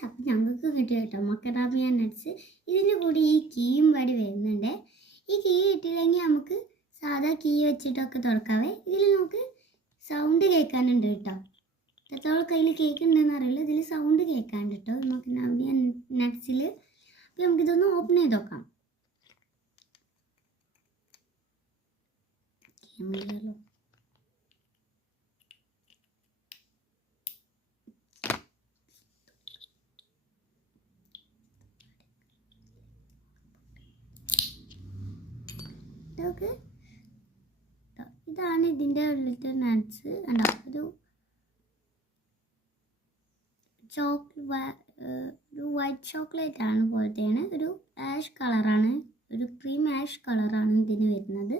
Guys, അപ്പം ഞങ്ങൾക്ക് കിട്ടിയ കേട്ടോ മക്കഡാമിയ നട്ട്സ്. ഇതിൻ്റെ കൂടി ഈ കീയും വടി വരുന്നുണ്ട്. ഈ കീ കിട്ടിയില്ലെങ്കിൽ നമുക്ക് സാധാ കീ വെച്ചിട്ടൊക്കെ തുറക്കാവേ. ഇതിൽ നമുക്ക് സൗണ്ട് കേൾക്കാനുണ്ട് കേട്ടോ. എത്രത്തോളം കയ്യിൽ കേൾക്കുന്നുണ്ടെന്ന് അറിയില്ല. ഇതിൽ സൗണ്ട് കേൾക്കാനുണ്ട് കേട്ടോ മക്കഡാമിയ നട്ട്സിൽ. അപ്പം നമുക്കിതൊന്ന് ഓപ്പൺ ചെയ്ത് നോക്കാം. ഇതാണ് ഇതിൻ്റെ ഉള്ളിലത്തെ നട്ട്സ്. കണ്ടോ, ഒരു വൈറ്റ് ചോക്ലേറ്റ് ആണ് പോലത്തെയാണ്. ഒരു ആഷ് കളറാണ്, ഒരു ക്രീം ആഷ് കളറാണ് ഇതിന് വരുന്നത്.